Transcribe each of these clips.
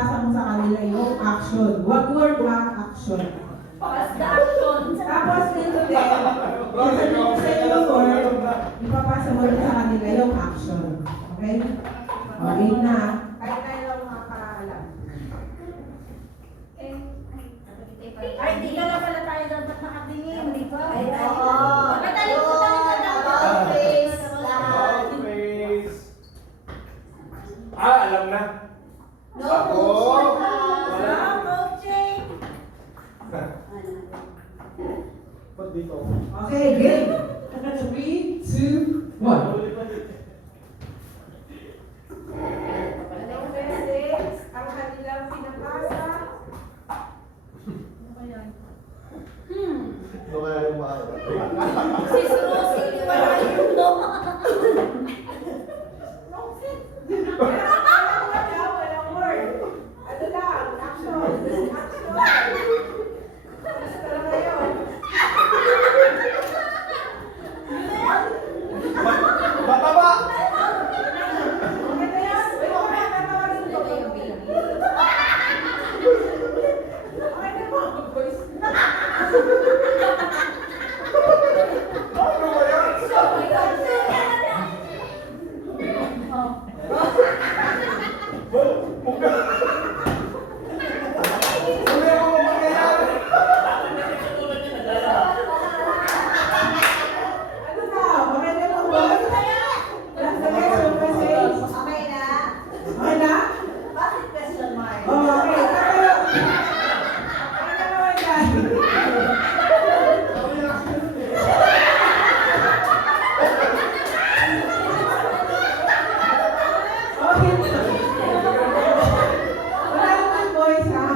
ipapasa mo sa kanila yung action. Wag word ha, action. Pass the action. Tapos dito din, yung sa yung word, ipapasa mo din sa kanila yung action. Okay? Okay na. Kahit tayo lang makakaalam. Ay, di ka na pala tayo dapat nakatingin, di ba? Ay, oo. Matalimutan ka dapat. Face. Lahat. Face. Alam na. No Ako. motion. Wala, coaching. Ba't dito? Okay, game. 3, 2, 1. Anong message ang kanilang pinapasa? Ito kaya yung maaga. Si Rosie, di wala yung no. Walang word. Ano lang? Action. Action. Gusto lang ngayon. Mataba! Okay na yan. Okay na tawagin ko. Okay na po. Boys. Ano ba yan? Ano yung mga mangyayari? Ano na? Okay na po, boys. That's the next message. Okay na? Okay na? Bakit question mark? Oh, okay. Tatayo. Okay na naman yan. Okay. Wala naman, boys, ha?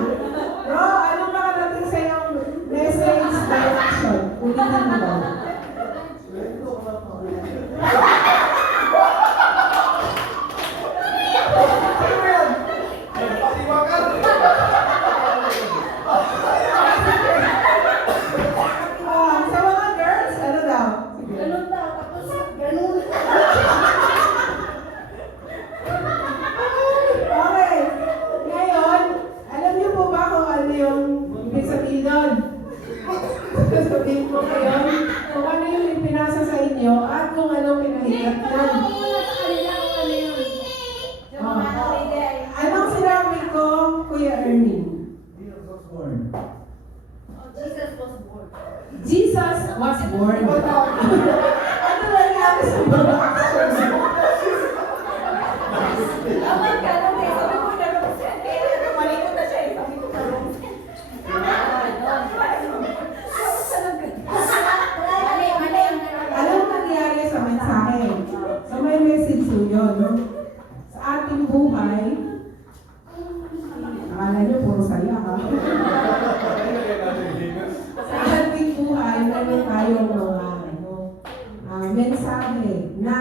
Bro, anong nakarating sa iyong message direction? Ulitin mo daw. Ano yan? Patiwagan! Sa mga girls, ano daw? Sige. Ganun daw, tapos ganun. Okay. Ngayon, alam niyo po ba kung ano yung ibig sabihin nun? Sabihin ko ngayon kung ano yung ipinasa sa inyo at kung anong pinahirap yan. Anong sinabi ko, Kuya Ernie? Jesus was born. Jesus was born. Ano nangyari sa mga actions mo? Aman ka lang eh. Sabi ko na lang siya. Eh, malikot na siya eh. Sabi ko na lang siya. Anong nangyari sa mensahe? So may message po yun, no? Sa ating buhay, akala niyo puro saya, ha? Sa ating buhay, meron tayong mga mensahe na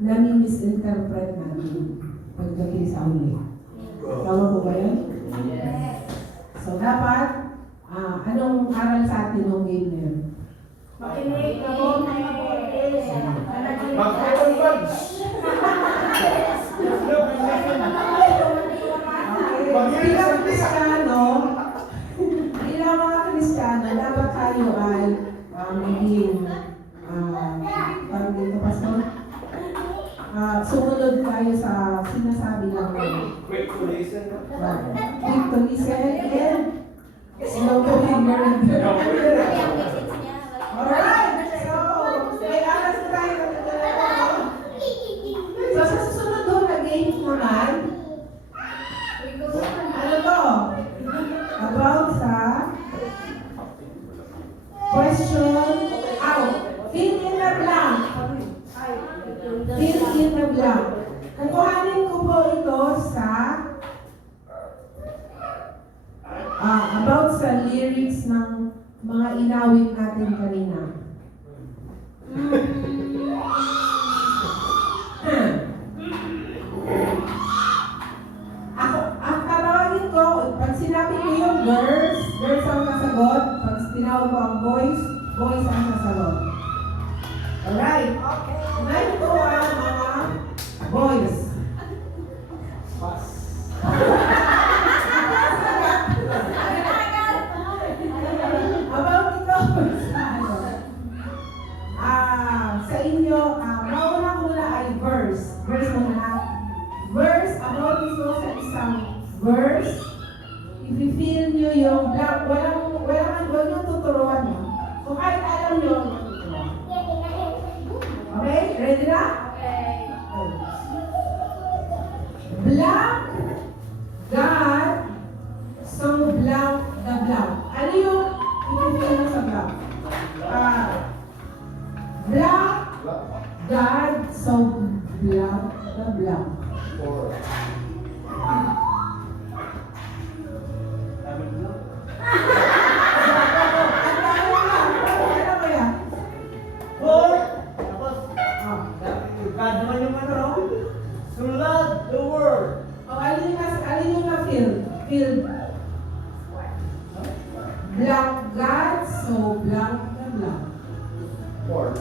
nami-misinterpret natin pagdating sa uli. Tama po ba yun? So dapat, anong aral sa atin ng game na yun? Makinig ako ng mabuti. Mag-conference! Bilang Kristiyano, bilang mga Kristiyano, dapat tayo ay maging, parang dito, Pastor, sumunod tayo sa sinasabi ng Quick to listen. quick to listen and slow to hear. Alright, so may aras na tayo. So sa susunod doon na game naman, ano to? About sa question, fill in the blank. Fill in the blank. Kukuhanin ko po ito sa about sa lyrics ng mga inawit natin kanina. Ang tarawagin ko, pag sinabi ko yung girls, girls ang sasagot. Pag tinawag ko ang boys, boys ang sasagot. Alright. Okay. Ngayon ko ang mga boys. Sa inyo, mauna muna ay verse. Verse muna. Verse, about mismo sa isang verse. If you feel nyo yung blank, walang nyo tuturuan mo. So kahit alam nyo, okay? Ready na? Okay. Blank, God, so blank the blank. Ano yung ipipil mo sa blank? Blank, God, so blank the blank. Ano ba yan? God naman yung ano, no? To love the world. O, alin yung na-feel? Feel. Blank God, so blank the blank. Or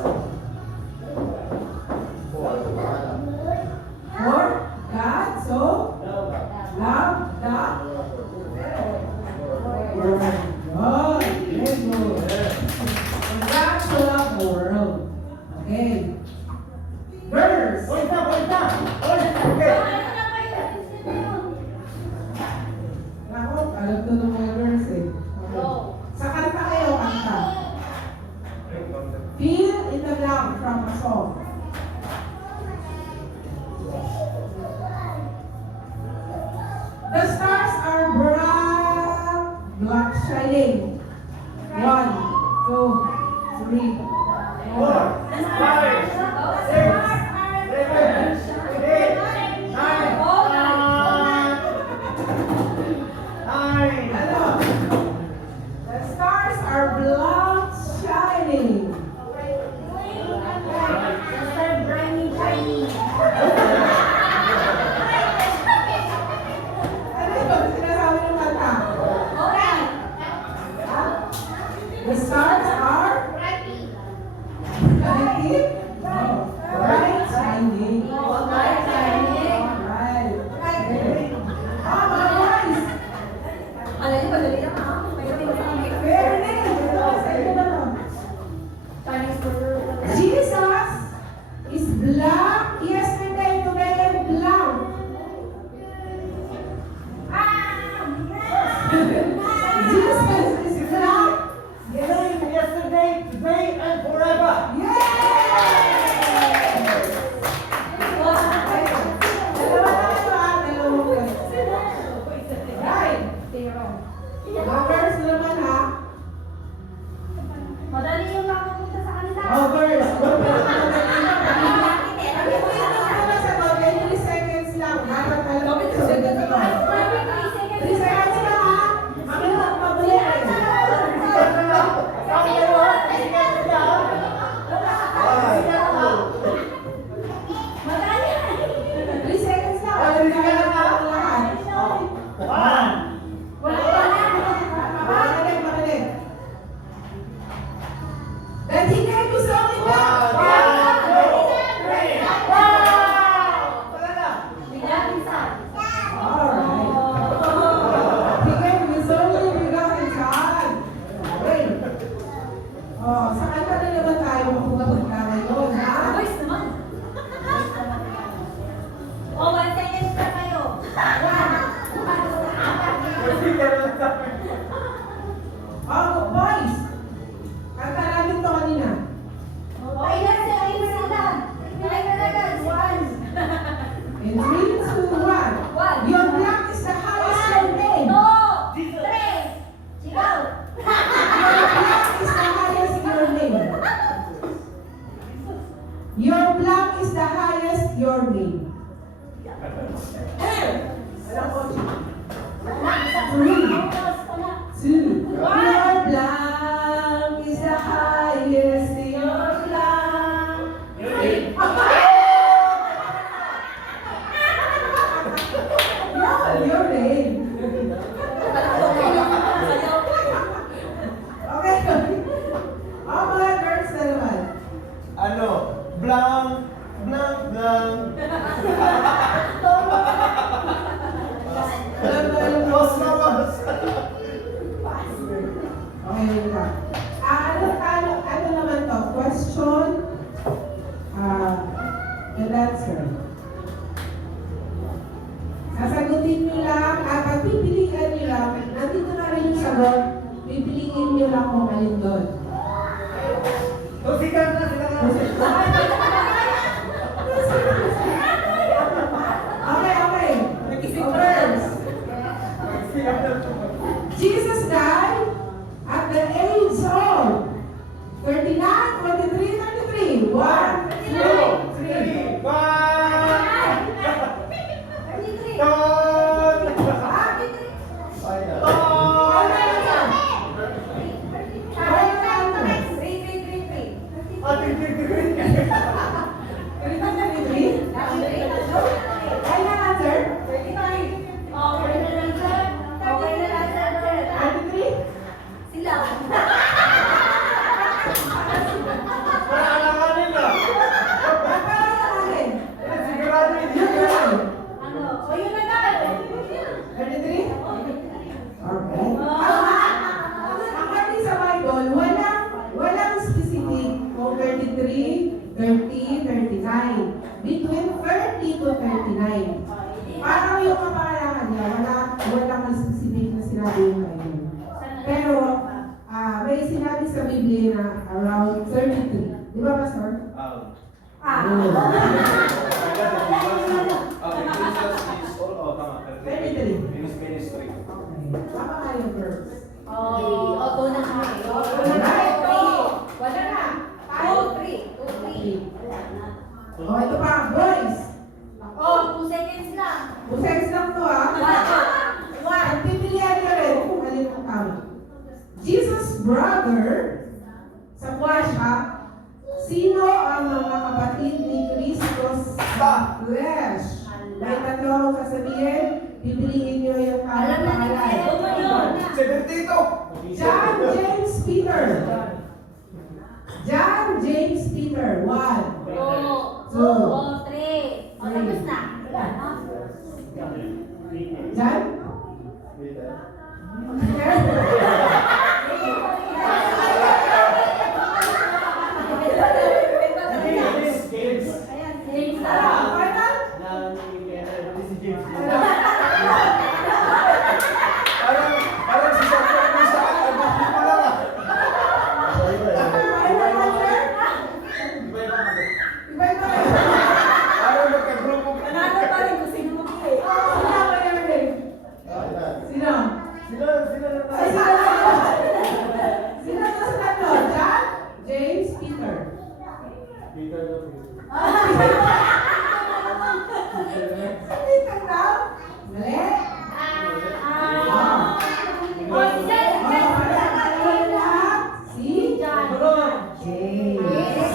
God, so love the world. Oh, very good. For God so loved the world. Okay. Verse. Wait na! Okay. Ako, alam ko ng mga verse eh. Okay. Go. Sa kanta kayo, kanta. Fill in the blank from a song. The stars are bright, black shining. 1, 2, 3, 4. 5, 6, 7, 8, 9, 10. Ano? The stars are black shining. Ano yung sinasabi ng kanta? Ha? The stars are bright. Bright shining. Alright. Mga boys. Alam niyo, madali lang ha? May gabi sa amin. Fairness. Ito, sa inyo na to. Chinese burger. Jesus is black yesterday, today, and blank. Jesus is black. Yesterday, today, and forever. Yay! Dalawa na kayo ha, dalawang kayo. Right. Mga verse naman ha. Madali yung makapunta sa kanila. Oh, verse. Ano po yung mga sagot? 3 seconds lang. Dapat alam mo yung sagot mo. 3 seconds lang ha. Kami lang pabuli eh. Madali. 3 seconds lang. Alam na kayo ang lahat. Makinig. That he gave his only Alright. He gave his only begotten Son. Okay. Oh, sa kanta na naman tayo mapupunta ngayon, ha? Boys naman. Oh, 1 second pa kayo. Oh, boys. Kanta namin to kanina. Okay na sila. In 3, 2, 1. Your black is the highest your name. Your black is the highest your name. Three, two, your black is the highest your black. Your name. Okay. Oh, mga girls na naman. Ano? Blank, blank, blank. answer. Sasagutin nyo lang, at pagpipilian nyo lang, nandito na rin yung sagot, pipiliin nyo lang kung alin doon. Oh, sikat na, sikat na. Okay, okay. First, Sikat na. Jesus died at the age of 39, 43, 33. 1, 2, 3. Walang specific kung 33, 30, 39. Between 30 to 39. Parang yung kapangalangan niya, walang specific na sinabi yung kayo. Pero, may sinabi sa Biblia na around 33. Di ba, Pastor? Tama nga yung verse. Wala na. Oh, ito pa, boys. 2 seconds lang to Pagpipilian nyo rin kung alin ang tama. Jesus' brother, sa Kwasha, sino ang mga kapatid ni Kristo sa flesh? May tatlo akong sasabihin, pipiliin nyo yung tamang pangalan. John James Peter. John James Peter. 1, 2, John? Final? Parang si Sir Kirby sa album mo lang Final answer? Iba-iba kayo. Parang magka-grupo ka. Sino? Sino to sa tatlo? John? James? Peter? Peter daw? Mali? Si? James.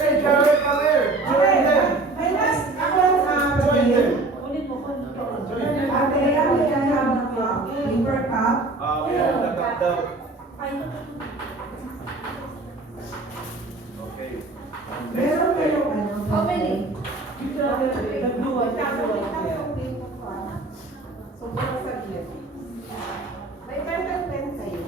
Hey, Jared, come here. Join them. May last akong Join them. Ate, kami have paper cup. We have the cup down. Okay. Meron kayong ano? How many? Sobrang saglit. May pencil pen kayo.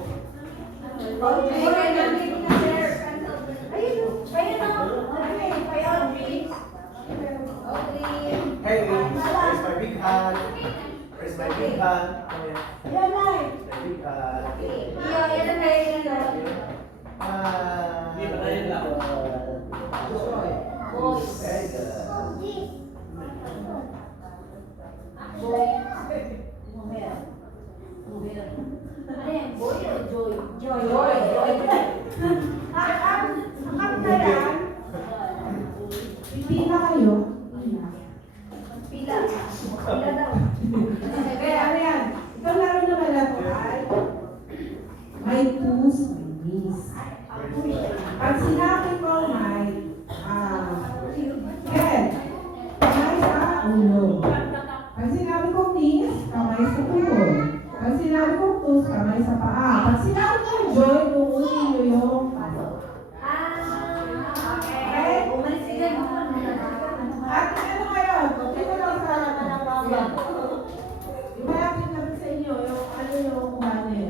Hey, where's my big hand? Where's my big hand? My big hand. Very good. Pipila kayo. Pila. Pila daw. Kaya ano yan? Itong laro naman na to ay may twos, may miss. Pag sinabi ko may head, kamay sa ulo. Pag sinabi ko miss, kamay sa ulo. Pag sinabi ko twos, kamay sa paa. Pag sinabi ko joy, uunin nyo yung paso. At ano ngayon? Ito lang sa imalapit namin sa inyo yung ano yung kuha niya.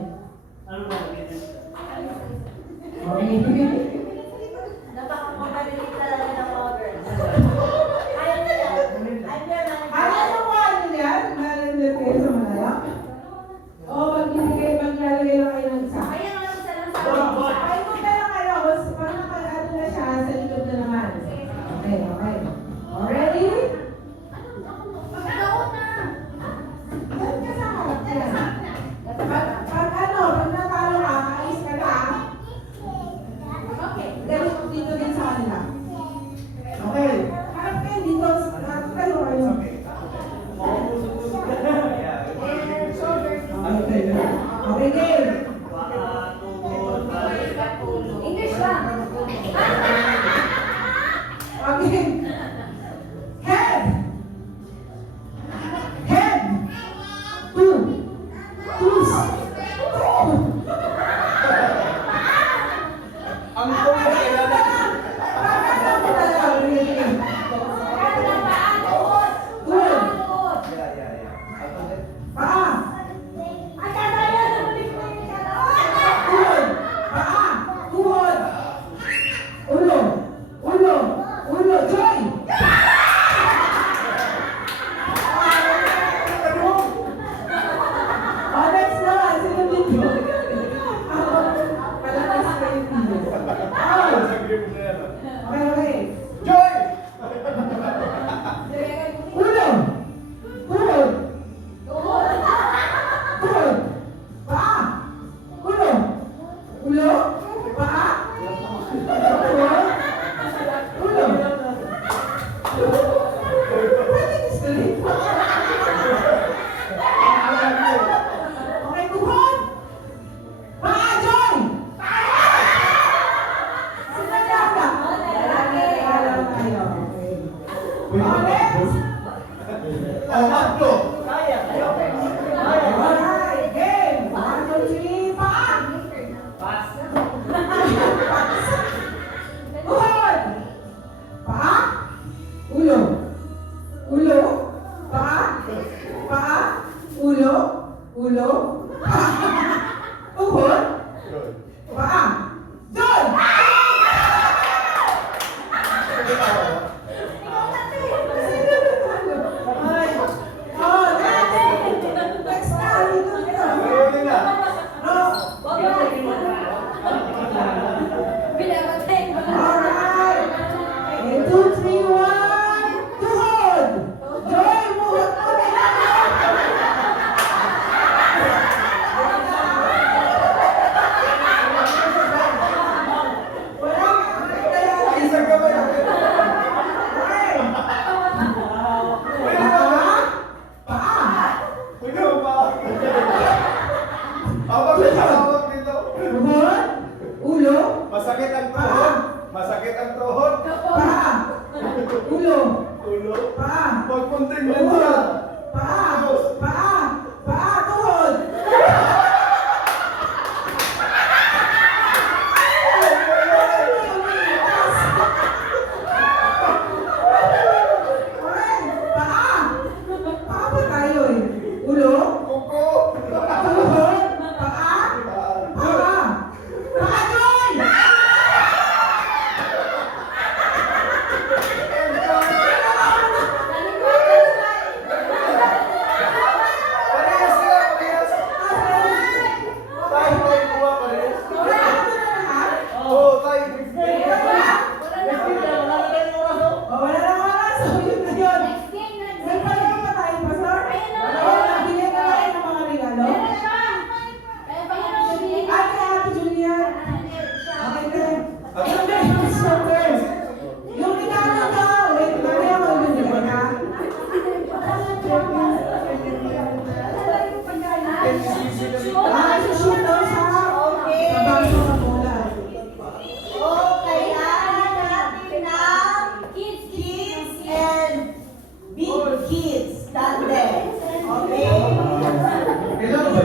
Oh, Magdo. Kaya. Alright, game! 1, 2, 3, paa! Pass. Tuhod! Paa! Ulo! Ulo! Paa! Paa! Ulo! Ulo! Paa! Tuhod! Good. Paa! Doon! Ay! Oh, next! Next na! Dito, dito! Huli na. Oh! Wag na. Binabatay mo. Alright! In 2, 3, 1, tuhod! Joy, muhod mo na! Wala kang kaya. Isang kamay. Okay. Pwede ba? Paa! Pwede ba? Hawak dito, hawak dito. Tuhod! Ulo! Masakit ang tuhod. Masakit ang tuhod. Paa! Ulo! Ulo. Paa! Pagpunting Tuhod! lansa. Paa! Paa! Paa! Tuhod! Okay, paa! Paa ba tayo eh? Ulo? Kuko. Tuhod? Paa? Paa! Paa, Joy! Parehas sila, parehas. Tayo, tayo, kuha, parehas. Oo, tayo. Wala na oras, so yun na yun. May palayo pa tayo, Pastor? Bigyan na tayo ng mga regalo. Ate, Ate Julian. Okay, then. It's your turn. Yung regalo ko, wait, mamaya ko yung bigay ha. Ah, shoot daw siya. Sa bago ka mula. Okay, kailangan natin ng kids and big kids. Tandem. Okay? Kailangan ba